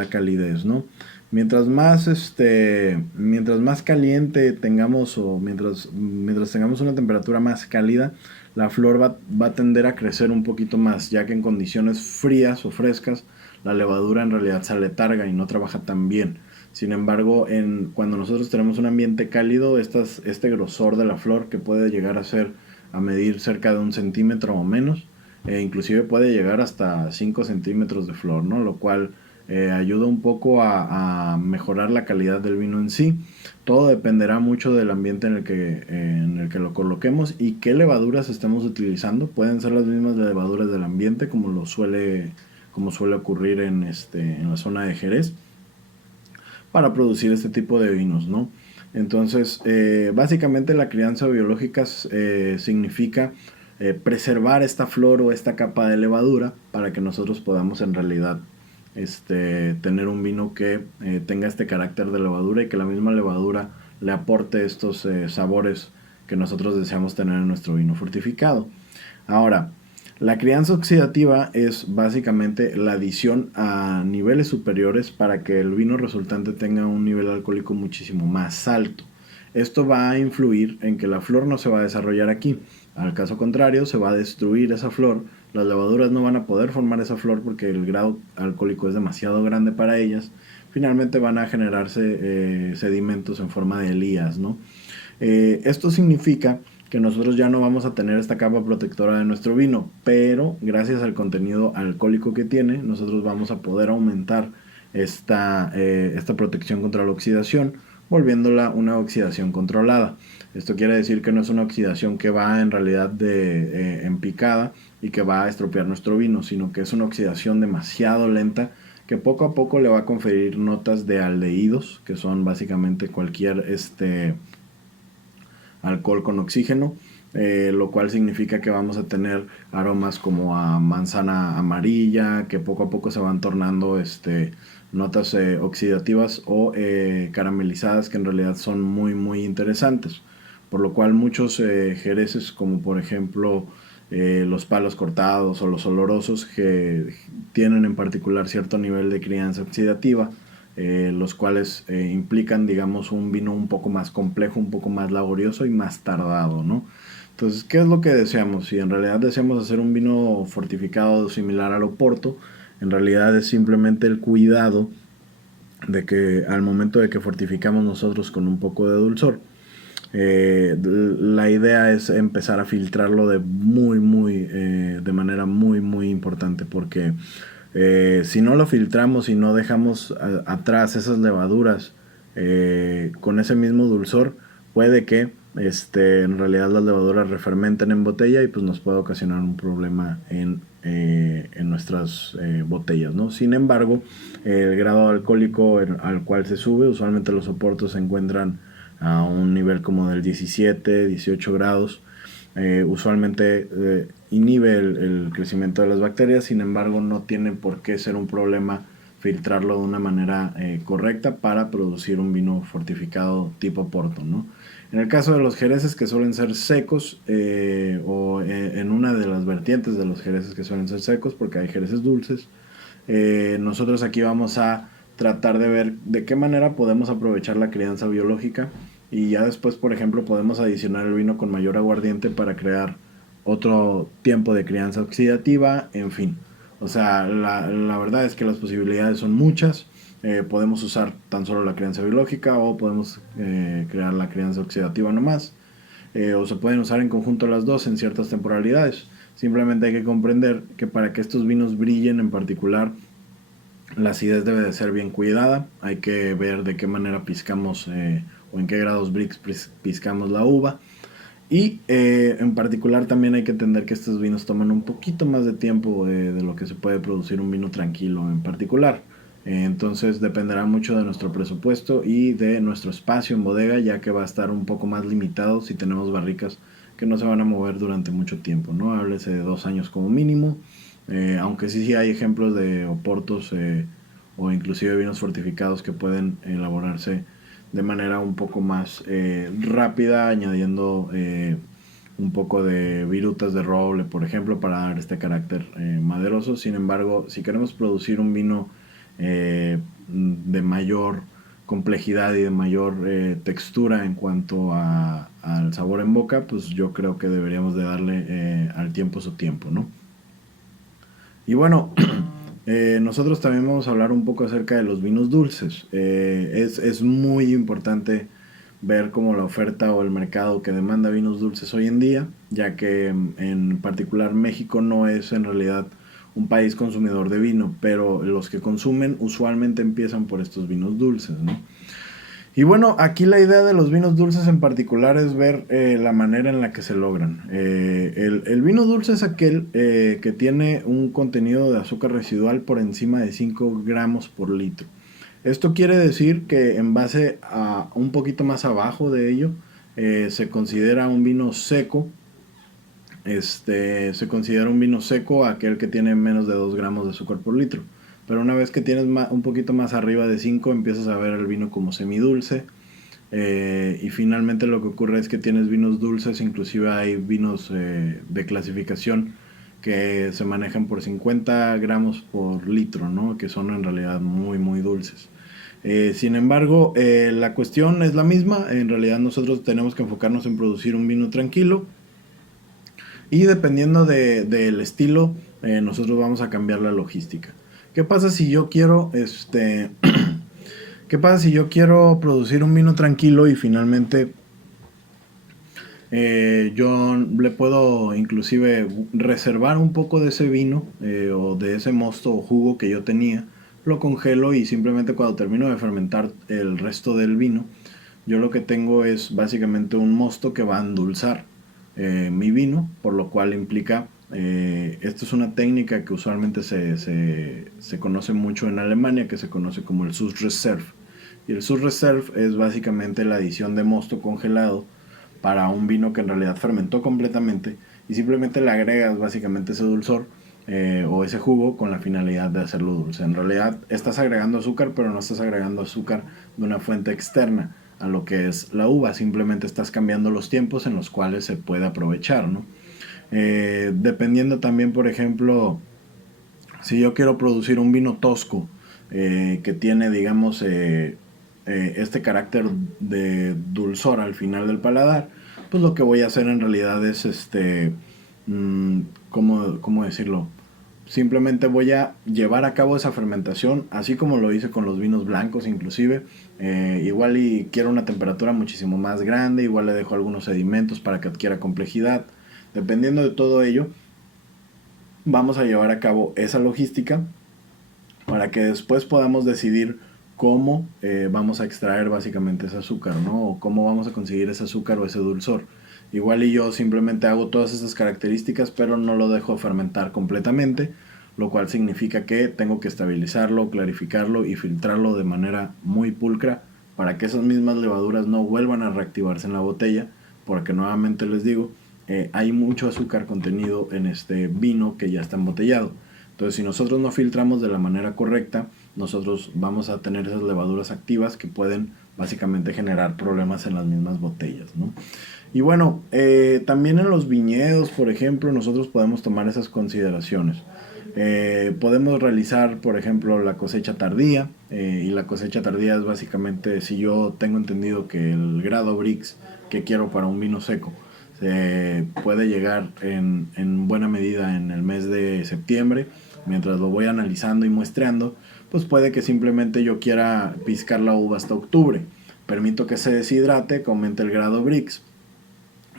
calidez, ¿no? Mientras más caliente tengamos, o mientras tengamos una temperatura más cálida, la flor va a tender a crecer un poquito más, ya que en condiciones frías o frescas la levadura en realidad se aletarga y no trabaja tan bien. Sin embargo, cuando nosotros tenemos un ambiente cálido, este grosor de la flor, que puede llegar a medir cerca de 1 centímetro o menos, inclusive puede llegar hasta 5 centímetros de flor, ¿no? Lo cual ayuda un poco a mejorar la calidad del vino en sí. Todo dependerá mucho del ambiente en el que lo coloquemos y qué levaduras estemos utilizando. Pueden ser las mismas levaduras del ambiente, como suele ocurrir en la zona de Jerez, para producir este tipo de vinos, ¿no? Entonces, básicamente la crianza biológica significa preservar esta flor o esta capa de levadura para que nosotros podamos en realidad tener un vino que tenga este carácter de levadura, y que la misma levadura le aporte estos sabores que nosotros deseamos tener en nuestro vino fortificado. Ahora, la crianza oxidativa es básicamente la adición a niveles superiores para que el vino resultante tenga un nivel alcohólico muchísimo más alto. Esto va a influir en que la flor no se va a desarrollar aquí. Al caso contrario, se va a destruir esa flor. Las levaduras no van a poder formar esa flor porque el grado alcohólico es demasiado grande para ellas. Finalmente van a generarse sedimentos en forma de elías, ¿no? Esto significa que nosotros ya no vamos a tener esta capa protectora de nuestro vino, pero gracias al contenido alcohólico que tiene, nosotros vamos a poder aumentar esta protección contra la oxidación, volviéndola una oxidación controlada. Esto quiere decir que no es una oxidación que va en realidad en picada y que va a estropear nuestro vino, sino que es una oxidación demasiado lenta que poco a poco le va a conferir notas de aldehídos, que son básicamente cualquier alcohol con oxígeno, lo cual significa que vamos a tener aromas como a manzana amarilla, que poco a poco se van tornando notas oxidativas o caramelizadas, que en realidad son muy muy interesantes, por lo cual muchos jereces, como por ejemplo los palos cortados o los olorosos, que tienen en particular cierto nivel de crianza oxidativa, los cuales implican, digamos, un vino un poco más complejo, un poco más laborioso y más tardado, ¿no? Entonces, ¿qué es lo que deseamos? Si en realidad deseamos hacer un vino fortificado similar al Oporto, en realidad es simplemente el cuidado de que al momento de que fortificamos nosotros con un poco de dulzor, la idea es empezar a filtrarlo de manera muy muy importante, porque si no lo filtramos y no dejamos atrás esas levaduras con ese mismo dulzor, puede que en realidad las levaduras refermenten en botella y pues nos puede ocasionar un problema en en nuestras botellas, ¿no? Sin embargo, el grado alcohólico al cual se sube, usualmente los oportos se encuentran a un nivel como del 17, 18 grados. Usualmente inhibe el crecimiento de las bacterias, sin embargo no tiene por qué ser un problema filtrarlo de una manera correcta para producir un vino fortificado tipo Porto, ¿no? En el caso de los jereces que suelen ser secos, o en una de las vertientes de los jereces que suelen ser secos, porque hay jereces dulces, nosotros aquí vamos a tratar de ver de qué manera podemos aprovechar la crianza biológica y ya después, por ejemplo, podemos adicionar el vino con mayor aguardiente para crear otro tiempo de crianza oxidativa, en fin. O sea, la verdad es que las posibilidades son muchas. Podemos usar tan solo la crianza biológica o podemos crear la crianza oxidativa nomás. O se pueden usar en conjunto las dos en ciertas temporalidades. Simplemente hay que comprender que para que estos vinos brillen en particular, la acidez debe de ser bien cuidada. Hay que ver de qué manera piscamos o en qué grados Brix piscamos la uva. Y en particular también hay que entender que estos vinos toman un poquito más de tiempo de lo que se puede producir un vino tranquilo en particular. Entonces dependerá mucho de nuestro presupuesto y de nuestro espacio en bodega, ya que va a estar un poco más limitado si tenemos barricas que no se van a mover durante mucho tiempo, ¿no? Háblese de 2 años como mínimo, aunque sí hay ejemplos de oportos o inclusive vinos fortificados que pueden elaborarse de manera un poco más rápida, añadiendo un poco de virutas de roble, por ejemplo, para dar este carácter maderoso. Sin embargo, si queremos producir un vino de mayor complejidad y de mayor textura en cuanto al sabor en boca, pues yo creo que deberíamos de darle al tiempo su tiempo, ¿no? Y bueno, nosotros también vamos a hablar un poco acerca de los vinos dulces. Es muy importante ver cómo la oferta o el mercado que demanda vinos dulces hoy en día, ya que en particular México no es en realidad un país consumidor de vino, pero los que consumen usualmente empiezan por estos vinos dulces, ¿no? Y bueno, aquí la idea de los vinos dulces en particular es ver la manera en la que se logran. El vino dulce es aquel que tiene un contenido de azúcar residual por encima de 5 gramos por litro. Esto quiere decir que en base a un poquito más abajo de ello, se considera un vino seco. Se considera un vino seco aquel que tiene menos de 2 gramos de azúcar por litro. Pero una vez que tienes un poquito más arriba de 5, empiezas a ver el vino como semidulce. Y finalmente lo que ocurre es que tienes vinos dulces, inclusive hay vinos de clasificación que se manejan por 50 gramos por litro, ¿no? Que son en realidad muy muy dulces. Sin embargo, la cuestión es la misma. En realidad nosotros tenemos que enfocarnos en producir un vino tranquilo y dependiendo del estilo, nosotros vamos a cambiar la logística. ¿Qué pasa si yo quiero ¿Qué pasa si yo quiero producir un vino tranquilo y finalmente yo le puedo inclusive reservar un poco de ese vino o de ese mosto o jugo que yo tenía, lo congelo y simplemente cuando termino de fermentar el resto del vino, yo lo que tengo es básicamente un mosto que va a endulzar mi vino, por lo cual implica, esto es una técnica que usualmente se conoce mucho en Alemania, que se conoce como el Süßreserve. Y el Süßreserve es básicamente la adición de mosto congelado para un vino que en realidad fermentó completamente y simplemente le agregas básicamente ese dulzor o ese jugo con la finalidad de hacerlo dulce. En realidad estás agregando azúcar, pero no estás agregando azúcar de una fuente externa a lo que es la uva, simplemente estás cambiando los tiempos en los cuales se puede aprovechar, ¿no? Dependiendo también, por ejemplo, si yo quiero producir un vino tosco que tiene, digamos, este carácter de dulzor al final del paladar, pues lo que voy a hacer en realidad es, mm, ¿cómo decirlo? Simplemente voy a llevar a cabo esa fermentación, así como lo hice con los vinos blancos inclusive. Igual y quiero una temperatura muchísimo más grande, igual le dejo algunos sedimentos para que adquiera complejidad. Dependiendo de todo ello, vamos a llevar a cabo esa logística para que después podamos decidir cómo vamos a extraer básicamente ese azúcar, ¿no? O cómo vamos a conseguir ese azúcar o ese dulzor. Igual y yo simplemente hago todas esas características, pero no lo dejo fermentar completamente, lo cual significa que tengo que estabilizarlo, clarificarlo y filtrarlo de manera muy pulcra para que esas mismas levaduras no vuelvan a reactivarse en la botella, porque nuevamente les digo, hay mucho azúcar contenido en este vino que ya está embotellado. Entonces, si nosotros no filtramos de la manera correcta, nosotros vamos a tener esas levaduras activas que pueden básicamente generar problemas en las mismas botellas, ¿no? Y bueno, también en los viñedos, por ejemplo, nosotros podemos tomar esas consideraciones. Podemos realizar, por ejemplo, la cosecha tardía. Y la cosecha tardía es básicamente, si yo tengo entendido que el grado Brix que quiero para un vino seco se puede llegar en buena medida en el mes de septiembre, mientras lo voy analizando y muestreando, pues puede que simplemente yo quiera piscar la uva hasta octubre. Permito que se deshidrate, que aumente el grado Brix.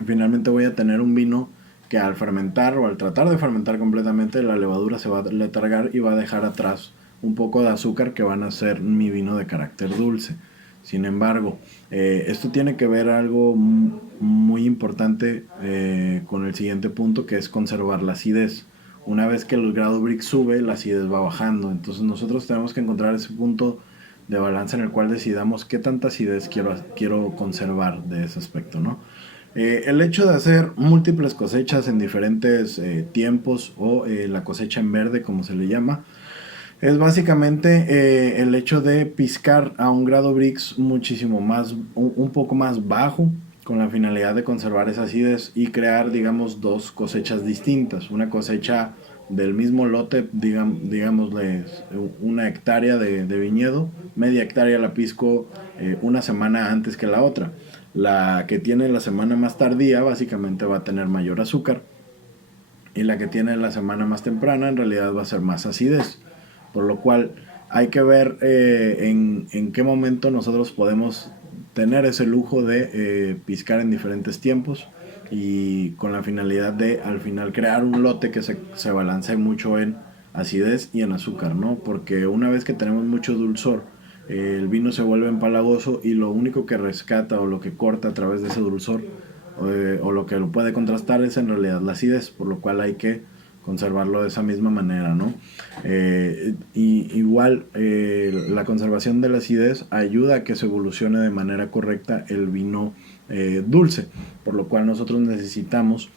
Finalmente voy a tener un vino que al fermentar o al tratar de fermentar completamente, la levadura se va a letargar y va a dejar atrás un poco de azúcar que van a ser mi vino de carácter dulce. Sin embargo, esto tiene que ver algo muy importante con el siguiente punto, que es conservar la acidez. Una vez que el grado Brix sube, la acidez va bajando. Entonces nosotros tenemos que encontrar ese punto de balance en el cual decidamos qué tanta acidez quiero conservar de ese aspecto, ¿no? El hecho de hacer múltiples cosechas en diferentes tiempos o la cosecha en verde, como se le llama, es básicamente el hecho de piscar a un grado Brix muchísimo más, un poco más bajo, con la finalidad de conservar esa acidez y crear, digamos, dos cosechas distintas. Una cosecha del mismo lote, digámosle, una hectárea de viñedo, media hectárea la pisco una semana antes que la otra. La que tiene la semana más tardía básicamente va a tener mayor azúcar y la que tiene la semana más temprana en realidad va a ser más acidez. Por lo cual hay que ver en qué momento nosotros podemos tener ese lujo de piscar en diferentes tiempos y con la finalidad de al final crear un lote que se balancee mucho en acidez y en azúcar, ¿no? Porque una vez que tenemos mucho dulzor, el vino se vuelve empalagoso y lo único que rescata o lo que corta a través de ese dulzor o lo que lo puede contrastar es en realidad la acidez, por lo cual hay que conservarlo de esa misma manera, ¿no? Y igual la conservación de la acidez ayuda a que se evolucione de manera correcta el vino dulce, por lo cual nosotros necesitamos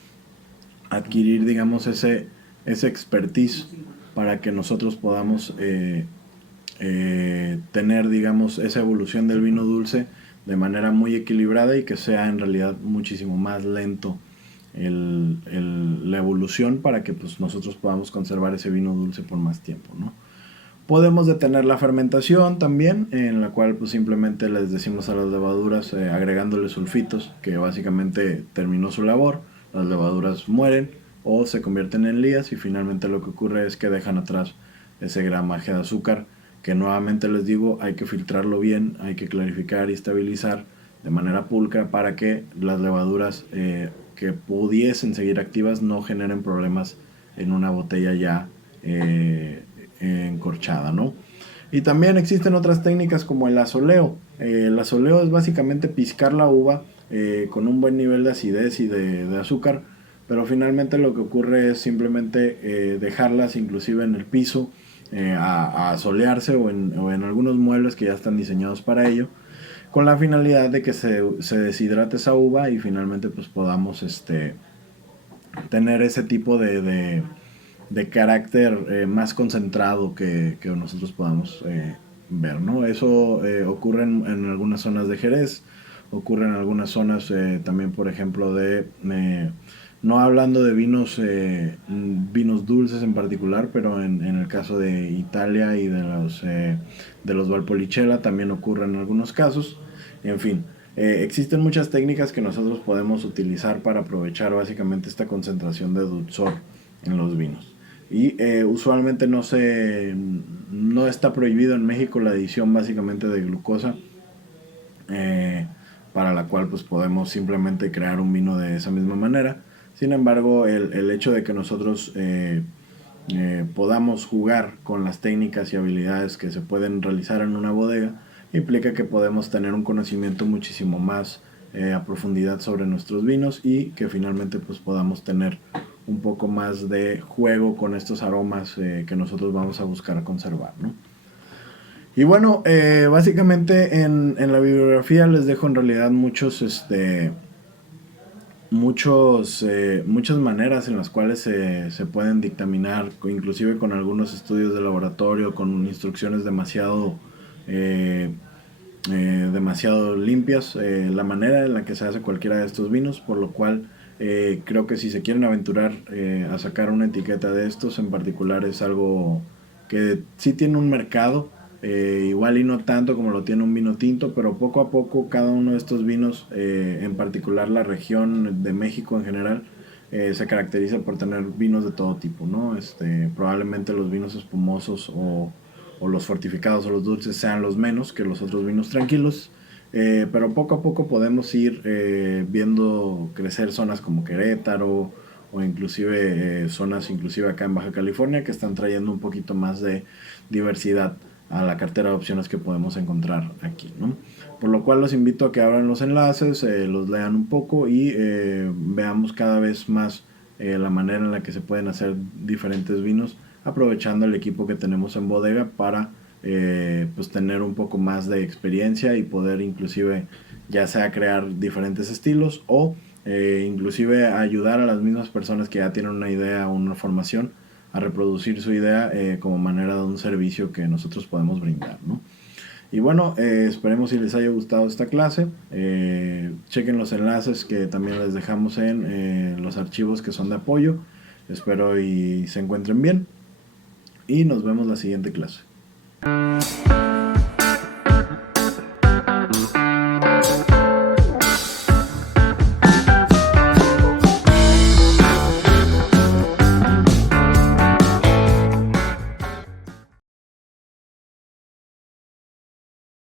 adquirir, digamos, ese expertise para que nosotros podamos tener, digamos, esa evolución del vino dulce de manera muy equilibrada y que sea en realidad muchísimo más lento la evolución para que pues, nosotros podamos conservar ese vino dulce por más tiempo, ¿no? Podemos detener la fermentación también, en la cual pues, simplemente les decimos a las levaduras agregándoles sulfitos, que básicamente terminó su labor, las levaduras mueren o se convierten en lías y finalmente lo que ocurre es que dejan atrás ese gramaje de azúcar que nuevamente les digo hay que filtrarlo bien, hay que clarificar y estabilizar de manera pulcra para que las levaduras que pudiesen seguir activas no generen problemas en una botella ya encorchada, ¿no? Y también existen otras técnicas como el asoleo. El asoleo es básicamente piscar la uva con un buen nivel de acidez y de azúcar, pero finalmente lo que ocurre es simplemente dejarlas inclusive en el piso a solearse o en algunos muebles que ya están diseñados para ello, con la finalidad de que se deshidrate esa uva y finalmente pues podamos tener ese tipo de carácter más concentrado que nosotros podamos ver, ¿no? Eso ocurre en algunas zonas de Jerez, ocurre en algunas zonas también, por ejemplo, no hablando de vinos dulces en particular, pero en el caso de Italia y de los Valpolicella también ocurre en algunos casos. En fin, existen muchas técnicas que nosotros podemos utilizar para aprovechar básicamente esta concentración de dulzor en los vinos. Y usualmente no está prohibido en México la adición básicamente de glucosa, para la cual pues podemos simplemente crear un vino de esa misma manera. Sin embargo, el hecho de que nosotros podamos jugar con las técnicas y habilidades que se pueden realizar en una bodega implica que podemos tener un conocimiento muchísimo más a profundidad sobre nuestros vinos y que finalmente pues podamos tener un poco más de juego con estos aromas que nosotros vamos a buscar conservar, ¿no? Y bueno, básicamente en la bibliografía les dejo en realidad muchas maneras en las cuales se pueden dictaminar, inclusive con algunos estudios de laboratorio, con instrucciones eh, demasiado limpias, la manera en la que se hace cualquiera de estos vinos, por lo cual creo que si se quieren aventurar a sacar una etiqueta de estos en particular es algo que sí tiene un mercado, igual y no tanto como lo tiene un vino tinto, pero poco a poco cada uno de estos vinos, en particular la región de México en general, se caracteriza por tener vinos de todo tipo, ¿no? Probablemente los vinos espumosos o los fortificados o los dulces sean los menos que los otros vinos tranquilos, pero poco a poco podemos ir viendo crecer zonas como Querétaro o inclusive zonas inclusive acá en Baja California que están trayendo un poquito más de diversidad a la cartera de opciones que podemos encontrar aquí, ¿no? Por lo cual los invito a que abran los enlaces, los lean un poco y veamos cada vez más la manera en la que se pueden hacer diferentes vinos aprovechando el equipo que tenemos en bodega para pues tener un poco más de experiencia y poder inclusive ya sea crear diferentes estilos o inclusive ayudar a las mismas personas que ya tienen una idea o una formación a reproducir su idea como manera de un servicio que nosotros podemos brindar, ¿no? Y bueno, esperemos si les haya gustado esta clase. Chequen los enlaces que también les dejamos en los archivos que son de apoyo. Espero y se encuentren bien. Y nos vemos la siguiente clase.